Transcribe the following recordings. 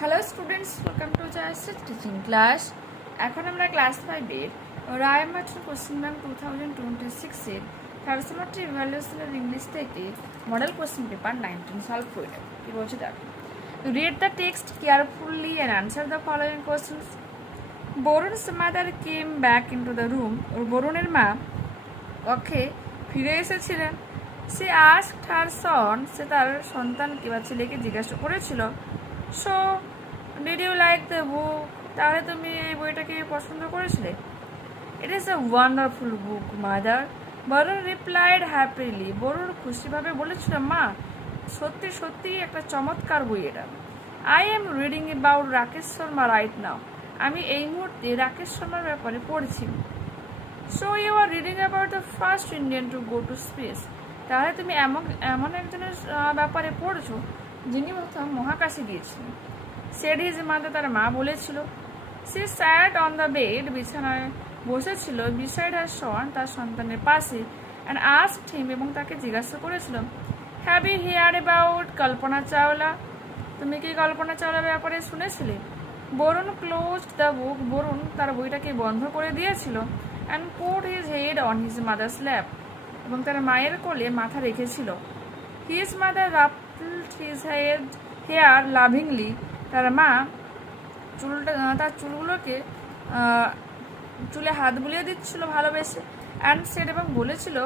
Hello students, welcome to Jayashri teaching class. এখন আমরা class 5-এর রায়মার্টিন কোশ্চেন ব্যাংক 2026-এর থার্ড সেমিস্টার ইভ্যালুয়েশনের ইংলিশ থেকে মডেল কোশ্চেন পেপার 19 সলভ করে নেব। কি বলছে দেখো, read the text carefully and answer the following questions. Varun's mother came back into the room. বরুণের মা কক্ষে ফিরে এসেছিলেন। সে আস্কড হার সন, সে তার সন্তানকে বা ছেলেকে জিজ্ঞাসা করেছিল, so did you like the book, তাহলে তুমি এই বইটাকে পছন্দ করেছিলে? It is a wonderful book mother, Varun replied happily. Varun খুশিভাবে বলেছিল, মা সত্যি সত্যি একটা চমৎকার বই এটা। I am reading about Rakesh Sharma right now, আমি এই মুহূর্তে রাকেশ শর্মার ব্যাপারে পড়ছি। So you are reading about the first Indian to go to space, তাহলে তুমি এমন একজনের ব্যাপারে পড়ছো যিনি প্রথম মহাকাশে গিয়েছিলেন। সেড হিজ মাদার, তার মা বলেছিল। সে স্যাট অন দ্য বেড, বিছানায় বসেছিল, বিসাইড হার সন, তার সন্তানের পাশে, অ্যান্ড আস্কড হিম, এবং তাকে জিজ্ঞাসা করেছিল, have you heard about Kalpana Chawla, তুমি কি কল্পনা চাওলার ব্যাপারে শুনেছিলে? Varun closed the book, Varun তার বইটাকে বন্ধ করে দিয়েছিল, and put his head on his mother's lap, এবং তার মায়ের কোলে মাথা রেখেছিল। His mother ruffled his hair lovingly, তার মা তার চুলগুলোকে চুলে হাত বুলিয়ে দিচ্ছিল ভালোবেসে। অ্যান্ড সেড, এবং বলেছিল,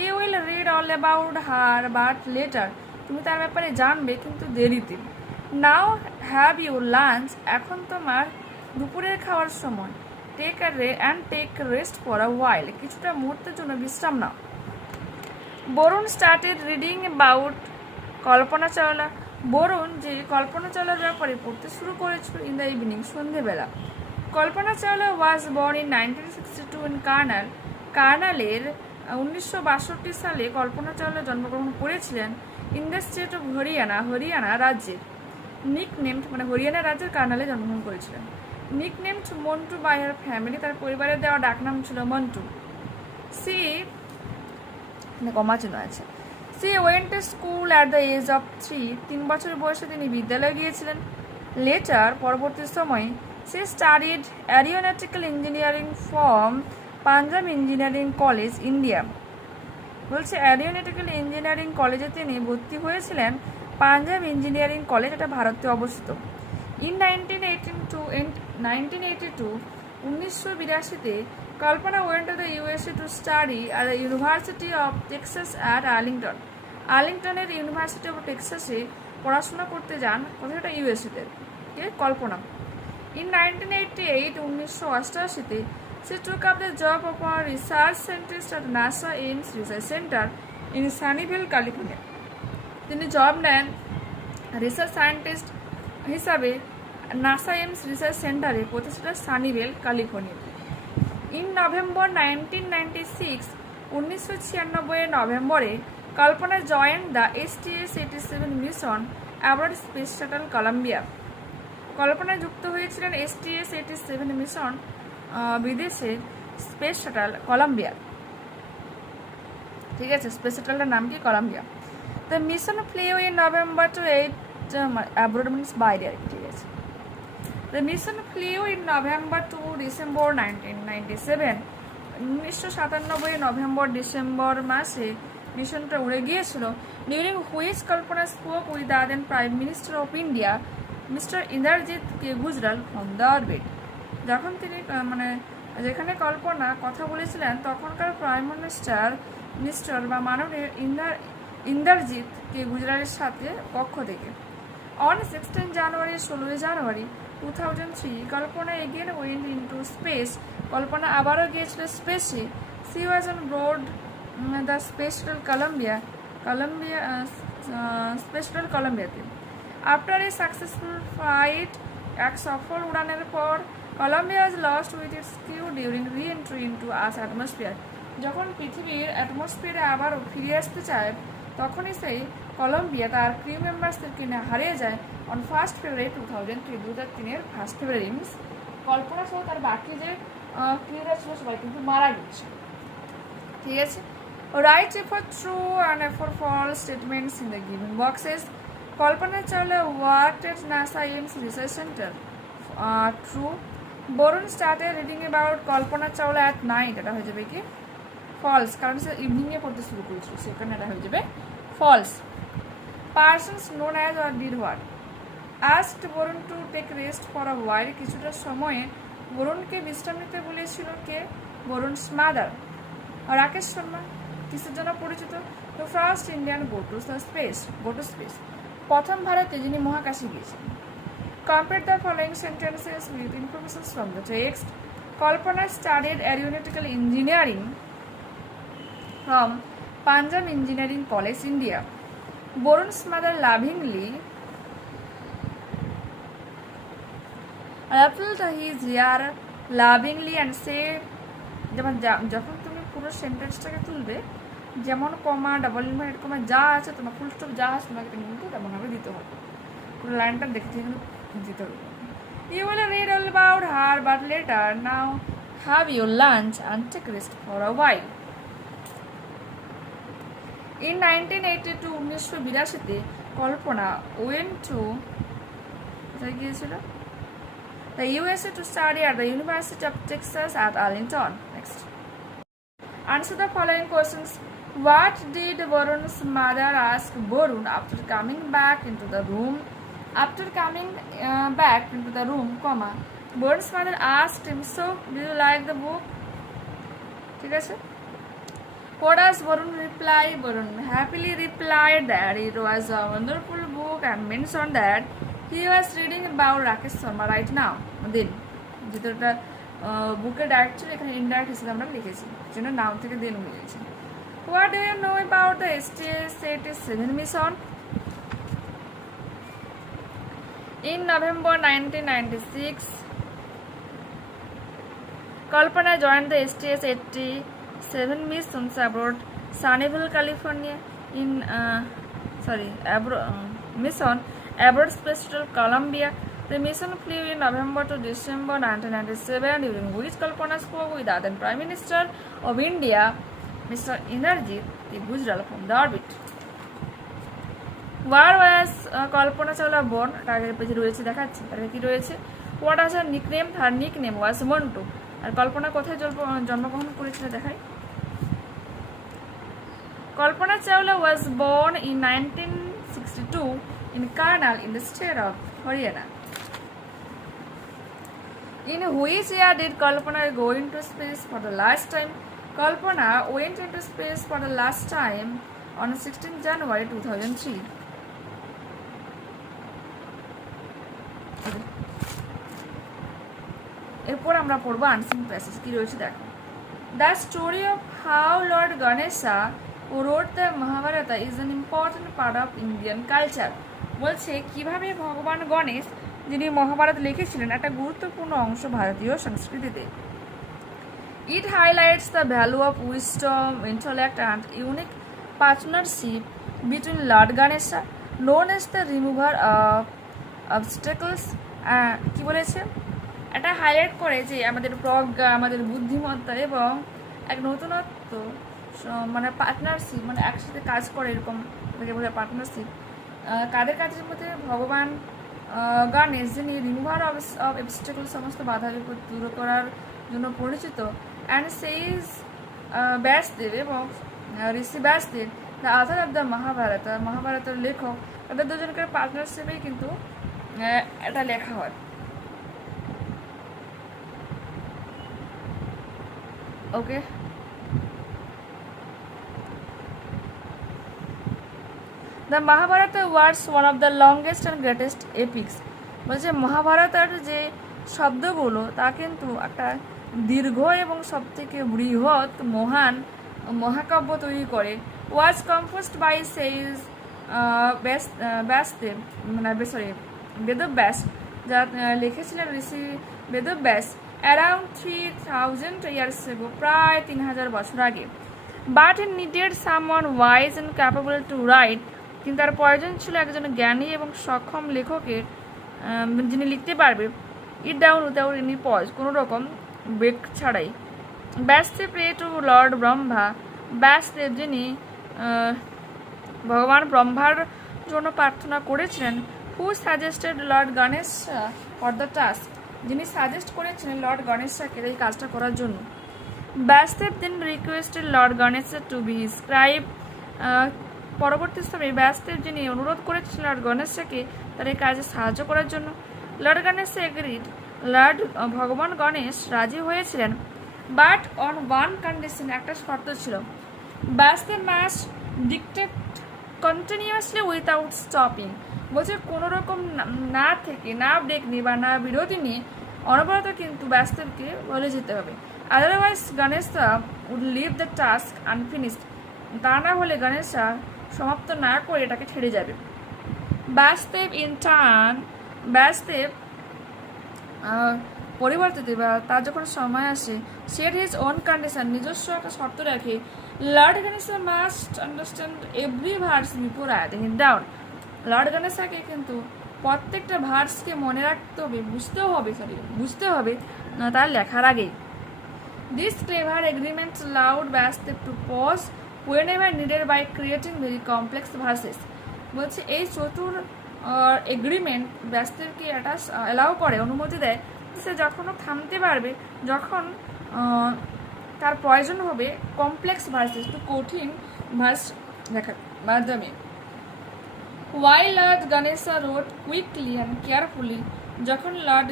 you will read all about her but letter, তুমি তার ব্যাপারে জানবে কিন্তু দেরিতে। নাও হ্যাভ ইউ লাঞ্চ, এখন তোমার দুপুরের খাওয়ার সময়। টেক রেস্ট ফর আ ওয়াইল, কিছুটা মুহূর্তের জন্য বিশ্রাম নাও। Varun started reading about Kalpana Chawla, Varun যে কল্পনা চাওলার ব্যাপারে পড়তে শুরু করেছিল ইন দ্য ইভিনিং, সন্ধেবেলা। Kalpana Chawla was born in 1962 in কার্নালের 1962 সালে কল্পনা চাওলা জন্মগ্রহণ করেছিলেন in the state of Haryana রাজ্যের। নিকনেমড, মানে হরিয়ানা রাজ্যের কার্নালে জন্মগ্রহণ করেছিলেন। Nicknamed Montu by her family, তার পরিবারের দেওয়া ডাকনাম ছিল মন্টু। সি কমাচিনো আছে। She went to school at the age of 3 বছর বয়সে তিনি বিদ্যালয়ে গিয়েছিলেন। লেটার, পরবর্তী সময়ে, সে studied aeronautical engineering from Punjab Engineering College India. বলছে অ্যারোনটিক্যাল ইঞ্জিনিয়ারিং কলেজে তিনি ভর্তি হয়েছিলেন, পাঞ্জাব ইঞ্জিনিয়ারিং কলেজ, এটা ভারতে অবস্থিত। ইন 1982 1982-তে Kalpana went to the USA to study at the University of Texas at আর্লিংটনের ইউনিভার্সিটি অফ টেক্সাসে পড়াশোনা করতে যান। কোথাটা? ইউএসএতে। কল্পনা ইন 1988 1988-তে সে took up the job of a research scientist at NASA Ames Research Center in Sunnyvale, California. তিনি জব নেন রিসার্চ সায়েন্টিস্ট হিসাবে নাসা এইমস রিসার্চ সেন্টারে, প্রতিষ্ঠাতা সানিভেল, ক্যালিফোর্নিয়া। ইন নভেম্বর 1996 1996 নভেম্বরে Kalpana join the STS-87 mission aboard space shuttle Columbia. Kalpana যুক্ত হয়েছিলেন STS-87 mission বিদেশের space shuttle Colombia. ঠিক আছে, স্পেস শাটলটার নাম কি? Columbia. The mission flew in November to 8 abroad means বাইরে আর কি। ঠিক আছে, the mission flew in November to December 1997 1997 নভেম্বর ডিসেম্বর মাসে মিশনটা উড়ে গিয়েছিল। During which Kalpana spoke with the then prime minister of India mister Indrajit K Gujral from the orbit. যখন তিনি যেখানে কল্পনা কথা বলেছিলেন তখনকার প্রাইম মিনিস্টার বা মাননীয় ইন্দ্রজিৎ কে গুজরালের সাথে কক্ষ থেকে। On 16 January 16 January 2003 Kalpana again went into space, Kalpana আবারও গিয়েছিল স্পেসে। She was on board the space shuttle কলম্বিয়াতে। আফটার এ সাকসেসফুল ফ্লাইট, এক সফল উড়ানের পর, Columbia was lost with its crew during re-entry into earth atmosphere. যখন পৃথিবীর অ্যাটমসফিয়ারে আবারও ফিরে আসতে চায় তখনই সেই কলম্বিয়া তার ক্রিউ মেম্বার্সদেরকে হারিয়ে যায় অন 1 ফেব্রুয়ারি 2003 2003 1 ফেব্রুয়ারি। মিনস কল্পনা সহ তার বাকি যে ক্রিউরা ছিল সবাই কিন্তু মারা গেছে। ঠিক আছে, right F for true and F for false statements in the given boxes. Kalpana Chawla worked at NASA Ames Research Center. True. Borun started reading about Kalpana Chawla at night. এটা হয়ে যাবে কি false, কারণ সে ইভিনিং এ পড়তে শুরু করেছিল, সেখানে এটা হয়ে যাবে false. Persons known as or did what? Asked Borun to take rest for a while. কিছুটা সময়ে বরুণকে বিশ্রাম নিতে বলেছিল কে? বরুণস মাদার। রাকেশ শর্মা কিসের জন্য পরিচিত? তো first Indian go to space, প্রথম ভারতে যিনি মহাকাশে গিয়েছিলেন। Compare the following sentences with informations from the text. Kalpana studied aeronautical engineering from Punjab Engineering College, India. Varun's mother lovingly ruffled his hair lovingly and said, যখন তুমি পুরো সেন্টেন্সটাকে তুলবে, যেমন কমা, ডাবল ইনভার্টেড কমা যা আছে, তোমার ফুল স্টপ যা আছে তোমাকে কিন্তু তেমনভাবে দিতে হবে, পুরো লাইনটা দেখে কিন্তু দিতে হবে। You will read all about her, but later now have your lunch and take rest for a while. In 1982, 1982 Kalpana went to গিয়েছিল the USA to study at the University of Texas at Arlington. Next. Answer the following questions. What did Varun's mother ask Varun after coming back into the room? After coming back into the room, comma, Varun's mother asked him, so, do you like the book? ঠিক আছে? What does Varun reply? Varun happily replied that it was a wonderful book and mentioned that he was reading about Rakesh Sharma right now. Then, যেটা বুকের direct ছিল, এখানে indirect হিসেবে আমরা লিখেছি, জন্য নাম থেকে দেন হয়ে গেছে। What do you know about the STS-87 mission? In November 1996, Kalpana joined the STS-87 missions aboard Sunnyvale, California. Mission aboard Space Shuttle Columbia. The mission flew in November to December 1997, during which Kalpana spoke with the then Prime Minister of India, Mr. Inarjit Gujral, from the orbit. Where was Kalpana Chawla born? টাগের পেজে রয়েছে, দেখাচ্ছি তাহলে কি রয়েছে। What was her nickname? Her nickname was Montu. আর কল্পনা কোথায় জন্মগ্রহণ করেছিল দেখাই। Kalpana Chawla was born in 1962 in Karnal in the state of Haryana. In which year did Kalpana go into space for the last time? Kalpana went into space for the last time on 16 January 2003. এরপর আমরা পড়ব unseen passage, কি রয়েছে দেখো। The story of how Lord Ganesha, who wrote the Mahabharata, is an important part of Indian culture. বলছে কিভাবে ভগবান গণেশ, যিনি মহাভারত লিখেছিলেন, একটা গুরুত্বপূর্ণ অংশ ভারতীয় সংস্কৃতিতে। It highlights the value of wisdom, intellect and unique partnership between Lord Ganesha, known as the remover of obstacles. কি বলেছে, এটা হাইলাইট করে যে আমাদের প্রজ্ঞা, আমাদের বুদ্ধিমত্তা এবং এক নতুনত্ব, মানে পার্টনারশিপ, মানে একসাথে কাজ করে, এরকম থেকে বোঝায় পার্টনারশিপ। কাদের কাজের মধ্যে? ভগবান গণেশ, যিনি রিমুভার অফ অবস্টেকল, সমস্ত বাধা বিপদ দূর করার জন্য পরিচিত। অ্যান্ড সেইজ ব্যাসদেব এবং ঋষি Vyasdev, the author of the Mahabharata, মহাভারতের লেখক, তাদের দুজনকার পার্টনারশিপেই কিন্তু এটা লেখা হয়। ওকে, The Mahabharata was one of the longest and greatest epics. বলছে মহাভারতের যে শব্দগুলো তা কিন্তু একটা দীর্ঘ এবং সবথেকে বৃহৎ মহান মহাকাব্য তৈরি করে। Was composed by sage Vyasdev, মানে সরি বেদব্যাস, যা লিখেছিলেন ঋষি বেদব্যাস অ্যারাউন্ড 3000 ইয়ার্স এগো, প্রায় 3000 বছর আগে। But it needed someone wise and capable two right, কিন্তু তার প্রয়োজন ছিল একজন জ্ঞানী এবং সক্ষম লেখকের, যিনি লিখতে পারবে। It down without any pause, কোনো রকম ব্রেক ছাড়াই। Vyasdev pray to lord Brahma, Vyasdev যিনি ভগবান ব্রহ্মার জন্য প্রার্থনা করেছিলেন? Who suggested lord Ganesh for the task? যিনি সাজেস্ট করেছিলেন লর্ড গণেশকে এই কাজটা করার জন্য। Vyasdev then requested lord Ganesh to be scribe. পরবর্তী সময়ে ব্যাসদেব যিনি অনুরোধ করেছিলেন লর্ড গণেশকে তার এই কাজে সাহায্য করার জন্য। Lord Ganesh agreed. লর্ড ভগবান গণেশ রাজি হয়েছিলেন, বাট অন ওয়ান কন্ডিশন, একটা শর্ত ছিল। Vyasdev must dictate continuously without stopping. বলছে কোনো রকম না থেকে, না ব্রেক নিয়ে বা না বিরতি নিয়ে অনবরত কিন্তু ব্যাসদেবকে বলে যেতে হবে। Otherwise Ganesha would leave the task unfinished. তা না হলে গণেশা সমাপ্ত না করে এটাকে ছেড়ে যাবে। ব্যাসদেব ইন টার্ন, ব্যাসদেব পরিবর্তিত বা তার যখন সময় আসে, সেট হিজ ওন কন্ডিশন, নিজস্ব একটা শর্ত রাখে। Lord Ganesha must understand every verse before writing it down. Lord গণেশাকে কিন্তু প্রত্যেকটা ভার্সকে মনে রাখতে হবে, বুঝতে হবে তার লেখার আগেই। This clever agreement allowed Vyasdev to pause whenever needed by creating very complex verses। বলছে এই চতুর এগ্রিমেন্ট ব্যাসদেবকে এটা অ্যালাউ করে, অনুমতি দেয়, সে যখনও থামতে পারবে যখন তার প্রয়োজন হবে কমপ্লেক্স ভার্সেস, একটু কঠিন ভার্স লেখার মাধ্যমে। While Lord Ganesha wrote quickly and carefully, যখন লর্ড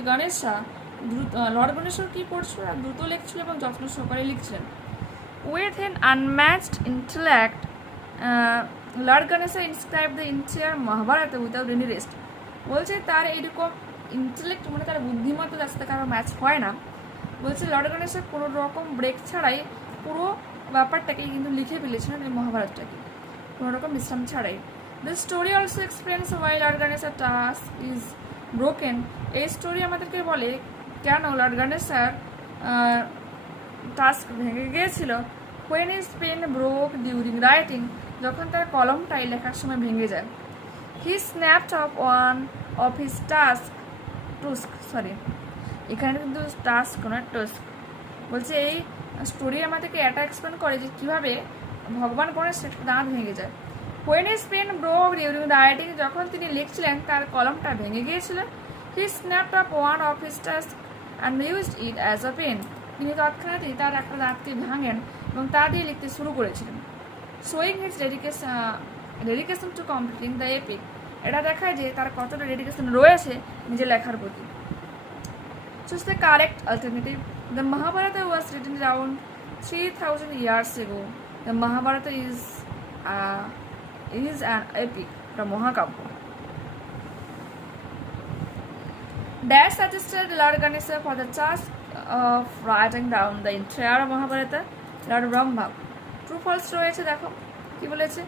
গণেশা কি করছিল, দ্রুত লিখছিল এবং যত্ন সহকারে লিখছিলেন। With an unmatched intellect, Lord Ganesha inscribed the entire Mahabharata without any rest। বলছে তার এইরকম ইন্টেলেক্ট, মানে তার বুদ্ধিমত্তা যার সাথে কারো ম্যাচ হয় না। বলছে লর্ড গণেশা কোনো রকম ব্রেক ছাড়াই পুরো ব্যাপারটাকেই কিন্তু লিখে ফেলেছিলেন এই মহাভারতটাকে, কোনো রকম বিশ্রাম ছাড়াই। The story also explains why Lord Ganesha's task is broken। এই স্টোরি আমাদেরকে বলে কেন লর্ড গণেশার টাস্ক ভেঙে গিয়েছিল। When his pen broke during writing, যখন তার কলমটাই লেখার সময় ভেঙে যায়। He snapped off one of his এখানে কিন্তু টাস্ক না টস্ক। বলছে এই স্টোরি আমাদেরকে এটা এক্সপ্লেন করে যে কীভাবে ভগবান গণেশের দাঁত ভেঙে যায়। When his pen broke during writing, যখন তিনি লিখছিলেন তার কলমটা ভেঙে গিয়েছিল। He snapped off one of his tusks and used it as a pen। তিনি তৎক্ষণাৎই তার একটা দাঁতকে ভাঙেন এবং তা দিয়ে লিখতে শুরু করেছিলেন। Showing his dedication to completing the epic। এটা দেখায় যে তার কতটা ডেডিকেশন রয়েছে নিজের লেখার প্রতি। Choose the correct alternative. The Mahabharata was written around 3000 years ago. The Mahabharata is an epic, the Mahakabya. Dash suggested Lord Ganesha for the task of writing down the entire Mahabharata? Lord Brahma। True false রয়েছে, দেখো কি বলেছে।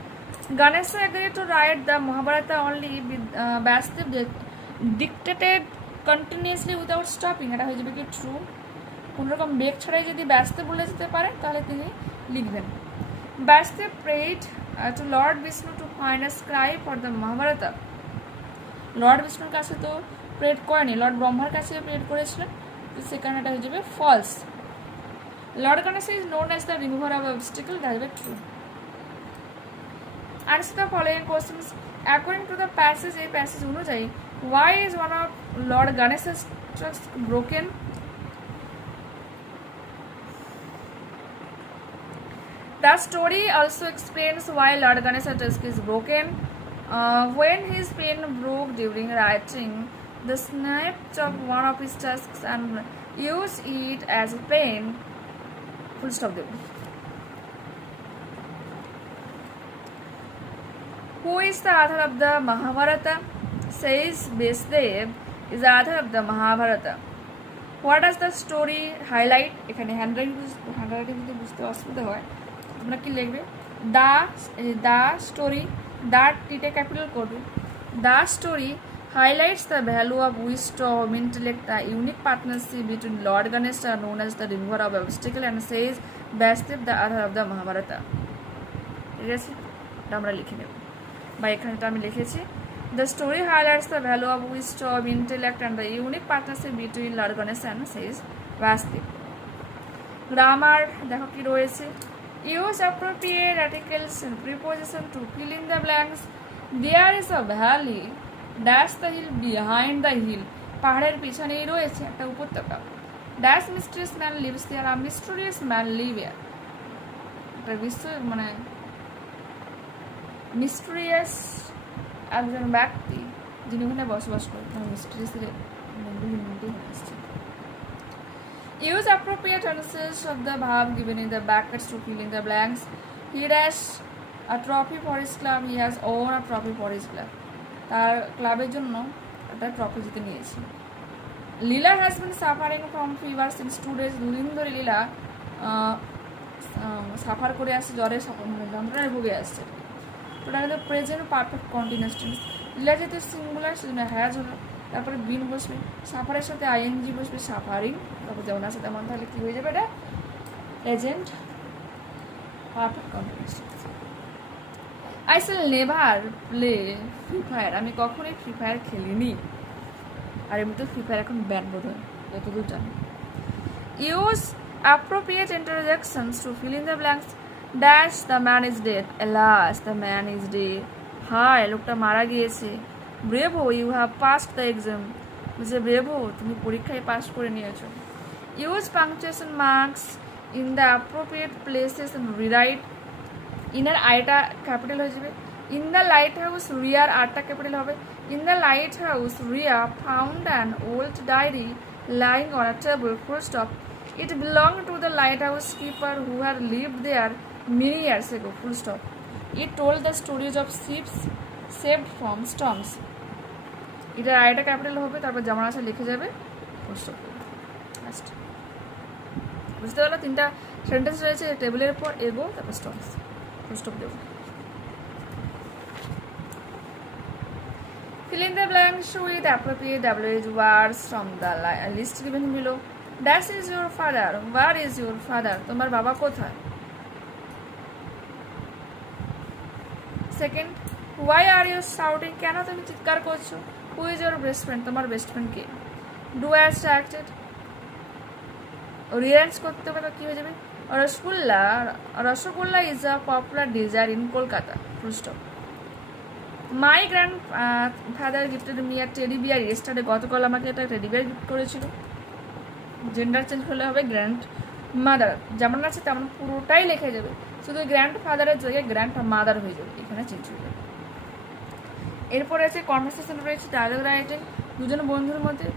Ganesha agreed to write the Mahabharata only with Vyasdev dictated continuously without stopping। এটা হয়ে যাবে কি true, কোনো রকম ব্রেক ছাড়াই যদি ব্যাসদেব বলে যেতে পারে তাহলে তিনি লিখবেন। Vyasdev prayed to Lord Vishnu to find a scribe for the Mahabharata। Lord বিষ্ণুর কাছে তো প্রেড করেনি, লর্ড ব্রহ্মার কাছে প্রেড করেছিলেন, সেখানে এটা হয়ে যাবে false. Lord Ganesh is known as the remover of obstacle, that is true. Answer the following questions according to the passage। এই প্যাসেজ অনুযায়ী why is one of Lord Ganesha's trust broken? The story also explains why Lord Ganesha's trust is broken. When his pen broke during writing, the snapped of one of his tusks and used it as a pen. Full stop there. Who is the author of the Mahabharata? Says Vyasdev is the author of the Mahabharata. What does the story highlight? এখানে handwriting বুঝতে অসুবিধা হয়, তোমরা কি লিখবে? The story, that টিটা capital করবে। The story highlights the value of wisdom, intellect, the unique partnership between Lord Ganesha, known as the remover of obstacle, and says Vyasdev, the author of the Mahabharata। ঠিক আছে, এটা আমরা লিখে নেব, বা এখানেটা আমি লিখেছি। The story highlights the value of wisdom, intellect, and the unique partnership between Lord Ganesha and says Vyasdev। Grammar দেখো কি রয়েছে। Use appropriate articles and preposition to fill in the blanks। There is a valley dash the hill behind the hill, পাহাড়ের পিছনেই রয়েছে একটা উপত্যকা। Dash mysterious man lives there, আর mysterious man live air, একটা মানে মিস্ট্রিয়াস একজন ব্যক্তি যিনি ওখানে বসবাস করেন, মিস্ট্রিয়াস আসছে। Use appropriate tenses of the verb given in the brackets to fill in the blanks. He dash a trophy for his club. He has won a trophy for his club. তার ক্লাবের জন্য একটা trophy জিতে নিয়েছে। Leela has been suffering from fever since 2 days। দুদিন ধরে লীলা suffer করে আসছে, জ্বরে যন্ত্রণায় ভুগে আসছে। ওটা কিন্তু প্রেজেন্ট পারফেক্ট কন্টিনিউয়াস টেন্স। লীলা যেহেতু সিঙ্গুলার সেজন্য হ্যাজ হলো, তারপরে বিন বসবে, সাফারের সাথে আইএনজি বসবে, সাফারিং, তারপর যেমন আছে তেমন, তাহলে কী হয়ে যাবে এটা present perfect continuous tense. I shall never play free fire, আমি কখনোই ফ্রি ফায়ার খেলিনি। আর এমনিতে ফ্রি ফায়ার এখন ব্যান বোধ হয় যতদূর জানি। Use appropriate interjections to fill in the blanks. Dash the man is dead, alas the man is dead, হায় লোকটা মারা গিয়েছে। Bravo you have passed the exam, বলছে ব্রেভো তুমি পরীক্ষায় পাস করে নিয়েছো। Use punctuation marks in the appropriate places and rewrite. ইনার আইটা ক্যাপিটাল হয়ে যাবে। ইন দ্য লাইট হাউস রিয়ার আরটা ক্যাপিটাল হবে। In the lighthouse Riya found an old diary lying on a table, full stop. It belonged to the lighthouse keeper who had lived there many years ago, full stop. It told the stories of ships saved from storms. এটা আইটা capital হবে, তারপর যেমন আছে লিখে যাবে, full stop. বুঝতে পারলো? তিনটা সেন্টেন্স রয়েছে, টেবিলের পর এগো, তারপর স্টপস, ফুল স্টপ দেবো। Fill in the blanks with appropriate WH words from the list given below. Dash is your father. Where is your father? তোমার বাবা কোথায়? Second, why are you shouting? কেন তুমি চিৎকার করছো? Who is your best friend? তোমার best friend কে? Do as directed. Rearrange করতে হবে, কি হয়ে যাবে? Rasgulla is a popular dessert in Kolkata. Full stop. My grandfather gifted me a teddy bear yesterday, গতকাল আমাকে একটা টেডি বিয়ার গিফট করেছিল। জেন্ডার চেঞ্জ করলে হবে গ্র্যান্ড মাদার, যেমন আছে তেমন পুরোটাই লেখা যাবে, শুধু গ্র্যান্ড ফাদারের জায়গায় গ্র্যান্ড মাদার হয়ে যাবে, এখানে চেঞ্জ হয়ে যাবে। এরপরে আছে কনভারসেশন রয়েছে, ডায়ালগ রাইটিং। দুজন বন্ধুর মধ্যে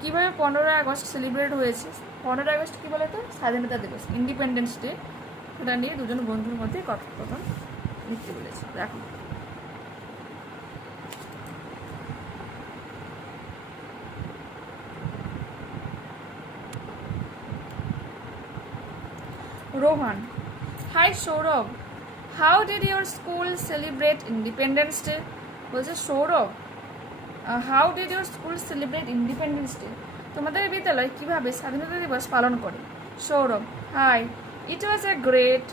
কীভাবে 15ই আগস্ট সেলিব্রেট হয়েছে। 15ই আগস্ট কী বলে তো, স্বাধীনতা দিবস, ইন্ডিপেন্ডেন্স ডে, সেটা নিয়ে দুজন বন্ধুর মধ্যে কথোপকথন লিখতে বলেছে। দেখো Rohan, hi Saurabh, how did your school celebrate Independence Day? বলছে Sourav, how did your school celebrate Independence Day? তোমাদের বিদ্যালয় কিভাবে স্বাধীনতা দিবস পালন করে? Sourav, hi, it was a great,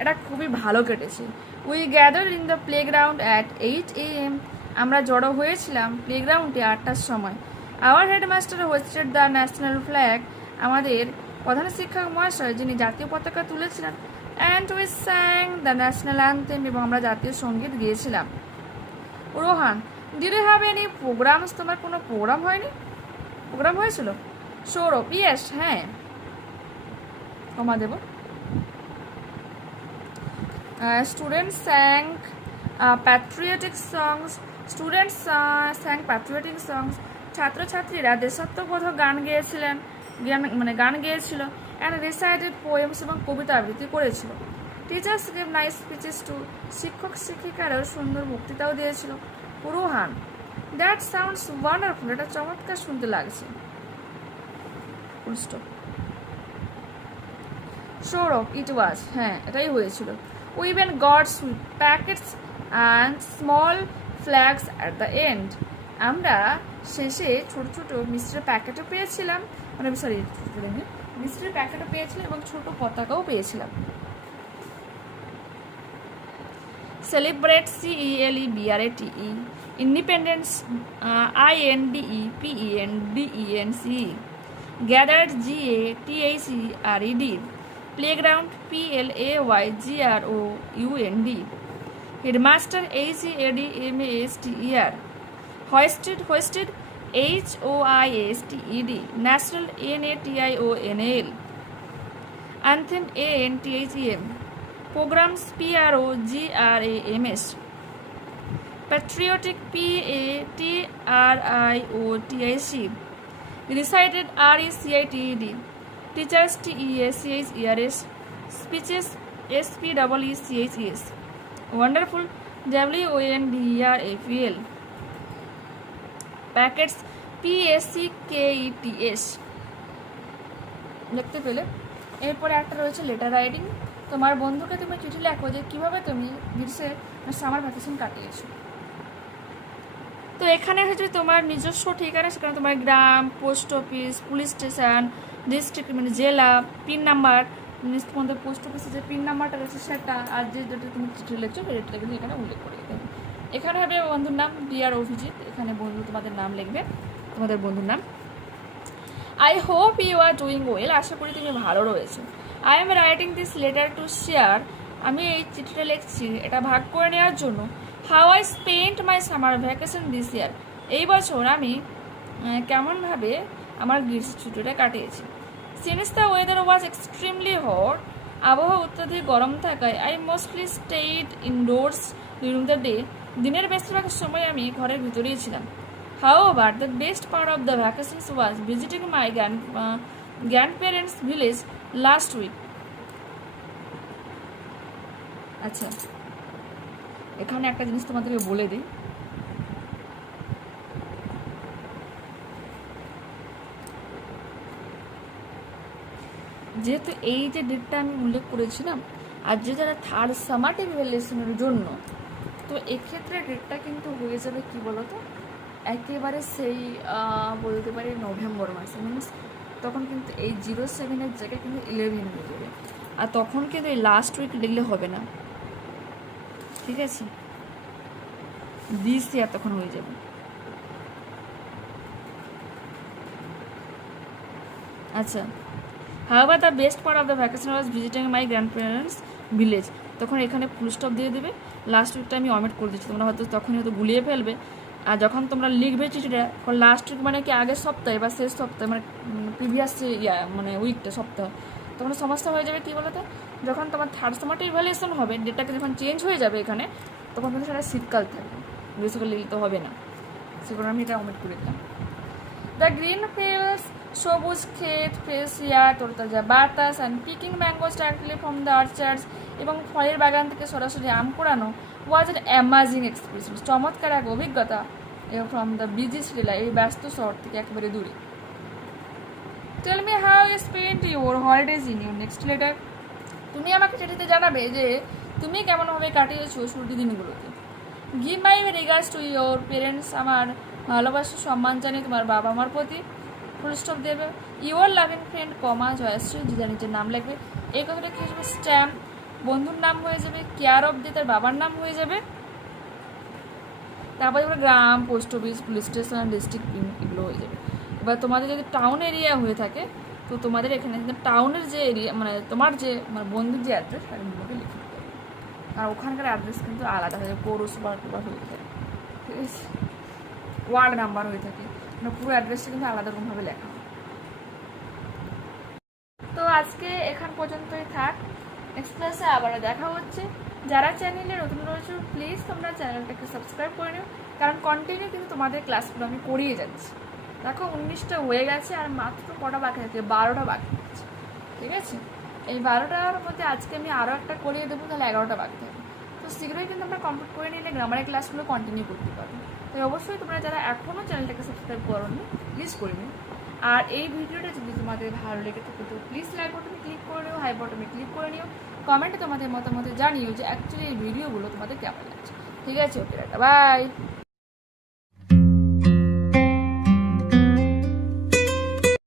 এটা খুবই ভালো কেটেছে। We gathered in the playground at 8 AM, আমরা জড়ো হয়েছিলাম প্লেগ্রাউন্ডে 8টার সময়। Our headmaster hoisted the national flag, আমাদের প্রধান শিক্ষক মহাশয় যিনি জাতীয় পতাকা তুলেছিলেন। And we sang the national anthem, এবং আমরা জাতীয় সঙ্গীত গিয়েছিলাম। Rohan, did you have any programs, তোমার কোনো প্রোগ্রাম হয়নি? প্রোগ্রাম হয়েছিল? সৌরভ, ইয়েস, হ্যাঁ, কমা দেব। Students sang patriotic songs, students sang patriotic songs, ছাত্রছাত্রীরা দেশাত্মবোধক গান গেয়েছিলেন, গান গেয়েছিল। অ্যান্ড রিসাইটেড পোয়েমস, এবং কবিতা আবৃত্তি করেছিল। Teachers gave nice speeches too, শিক্ষক শিক্ষিকারাও সুন্দর বক্তৃতাও দিয়েছিল। রোহান, দ্যাট সাউন্ডস ওয়ান্ডারফুল, এটা চমৎকার শুনতে লাগছে। Full stop. সৌরভ, ইট ওয়াজ, হ্যাঁ এটাই হয়েছিল। We even goat sweet packets and small flags at the end, আমরা শেষে ছোট ছোট মিষ্টির প্যাকেটও পেয়েছিলাম, মিষ্টির প্যাকেটও পেয়েছিলাম এবং ছোট পতাকাও পেয়েছিলাম। Celebrate, CELEBRATE, independence, INDEPENDENCE, gathered, GATHERED, playground, PLAYGROUND, Headmaster, HEADMASTER. Hoisted, HOISTED. National, NATIONAL. Anthem, ANTHEM. Programs, PROGRAMS. Patriotic, PATRIOTIC. Recited, RECITED. Teachers, TEACHERS. Speeches, SPEECHES. Wonderful, WONDERFUL. Packets, PACKETS. দেখতে পেলে। এরপরে একটা রয়েছে লেটার রাইটিং। তোমার বন্ধুকে তুমি চিঠি লেখো যে কীভাবে তুমি গ্রীষ্মের সামার ভ্যাকেশন কাটিয়েছো। তো এখানে হচ্ছে তোমার নিজস্ব ঠিকানা, সেখানে তোমার গ্রাম, post office, police station, district মানে জেলা, পিন নাম্বার, তোমাদের পোস্ট অফিসে যে পিন নাম্বারটা রয়েছে সেটা, আর যেটা তুমি চিঠি লিখছো সেটা কিন্তু এখানে উল্লেখ করে দিতে হবে। এখানে হবে বন্ধুর নাম, ডিয়ার অভিজিৎ, এখানে বন্ধু তোমাদের নাম লিখবে, তোমাদের বন্ধুর নাম। I hope you are doing well, আশা করি তুমি ভালো রয়েছো। I am writing this letter to share, আমি এই চিঠিটা লিখছি এটা ভাগ করে নেওয়ার জন্য। How I spent my summer vacation this year, এই বছর আমি কেমনভাবে আমার গ্রীষ্ম ছুটিটা কাটিয়েছি। Since the weather was extremely hot, আবহাওয়া অত্যধিক গরম থাকায় I mostly stayed indoors during the day, দিনের বেশিরভাগ সময় আমি ঘরের ভিতরেই ছিলাম। However, the best part of the vacations was visiting my grandparents' village last week. আচ্ছা, এখানে একটা জিনিস তোমাদেরকে বলে দিই। যেহেতু এই যে ডেটটা আমি উল্লেখ করেছিলাম, আর যে যারা থার্ড সামাটিভ ইভ্যালুয়েশনের জন্য, তো এক্ষেত্রে ডেটটা কিন্তু হয়ে যাবে কি বলতো, একেবারে সেই বলতে পারি নভেম্বর মাসে, মিনস তখন কিন্তু এই 07-এর জায়গায় কিন্তু 11 হয়ে যাবে, আর তখন কিন্তু এই লাস্ট উইক লিখলে হবে না, ঠিক আছে, দিস ইয়ার তখন হয়ে যাবে। আচ্ছা, however the best part of the vacation was visiting my grandparents' village, তখন এখানে ফুল স্টপ দিয়ে দেবে, লাস্ট উইকটা আমি অমিট করে দিচ্ছি, তোমরা হয়তো তখনই হয়তো গুলিয়ে ফেলবে। আর যখন তোমরা লিখবে চিঠিটা, লাস্ট উইক মানে কি আগের সপ্তাহে বা শেষ সপ্তাহে, মানে প্রিভিয়াস মানে উইকটা সপ্তাহ, তখন সমস্যা হয়ে যাবে। কী বলো তো, যখন তোমার থার্ড সামারটা ইভ্যালুয়েশন হবে, ডেটটাকে যখন চেঞ্জ হয়ে যাবে এখানে, তখন কিন্তু সেটা শীতকাল থাকবে, গ্রীষ্মকালে লিখতে হবে না, সেগুলো আমি এটা অমিট করে দিলাম। দ্য গ্রিন ফিল্ডস, সবুজ ক্ষেত, ফ্রেশ এয়ার, তরতাজা বাতাস, and picking mangoes directly from the orchards, এবং ফলের বাগান থেকে সরাসরি আম কোড়ানো, ওয়াজ এন অ্যামাজিং এক্সপিরিয়েন্স, চমৎকার এক অভিজ্ঞতা, এবং ফ্রম দ্য বিজি শিলা, এই ব্যস্ত শহর থেকে একেবারে দূরে। Tell me how you spent your holidays in your next letter, তুমি আমাকে চিঠিতে জানাবে যে তুমি কেমনভাবে কাটিয়েছো ছুটির দিনগুলোতে। Give my regards to your parents, আমার ভালোবাসা সম্মান জানিয়ে তোমার বাবা মার প্রতি, ফুল স্টপ দেবে। Your loving friend comma Jayashree, যে নিজের নাম লাগবে, এই কথাটা কী হয়ে স্ট্যাম্প, বন্ধুর নাম হয়ে যাবে, কেয়ার অফ দিয়ে তার বাবার নাম হয়ে যাবে, তারপরে এবার গ্রাম, post office, police station, district, এগুলো হয়ে যাবে। এবার তোমাদের যদি টাউন এরিয়া হয়ে থাকে, তো তোমাদের এখানে টাউনের যে এরিয়া মানে তোমার যে মানে বন্ধুর যে অ্যাড্রেস, সেগুলোকে লিখে দিতে হবে। আর ওখানকার অ্যাড্রেস কিন্তু আলাদা হয়ে যায়, পৌরসভা হয়ে যায়, ঠিক আছে, ওয়ার্ড নাম্বার হয়ে থাকে, মানে পুরো অ্যাড্রেসটা কিন্তু আলাদা রকমভাবে লেখা হয়। তো আজকে এখান পর্যন্তই থাক, নেক্সট ক্লাসে আবারও দেখা হচ্ছে। যারা চ্যানেলে নতুন রয়েছে প্লিজ তোমরা চ্যানেলটাকে সাবস্ক্রাইব করে নিও, কারণ কন্টিনিউ কিন্তু তোমাদের ক্লাসগুলো আমি করিয়ে যাচ্ছি। দেখো 19টা হয়ে গেছে, আর মাত্র কটা বাকি আছে, 12টা বাকি আছে, ঠিক আছে। এই 12টার মধ্যে আজকে আমি আরও একটা করিয়ে দেবো, তাহলে 11টা বাকি থাকবে। তো শীঘ্রই কিন্তু আমরা কমপ্লিট করে নিলে গ্রামারের ক্লাসগুলো কন্টিনিউ করতে পারবো। তাই অবশ্যই তোমরা যারা এখনও চ্যানেলটাকে সাবস্ক্রাইব করোনি প্লিজ করে নিও। আর এই ভিডিওটা যদি তোমাদের ভালো লেগে থাকে তো প্লিজ লাইক বাটনে ক্লিক করে নিও, হাই বাটনে ক্লিক করে নিও, কমেন্টে তোমাদের মতামত জানিও যে অ্যাকচুয়ালি এই ভিডিওগুলো তোমাদের কেমন লাগছে। ঠিক আছে, ওকে, বাই।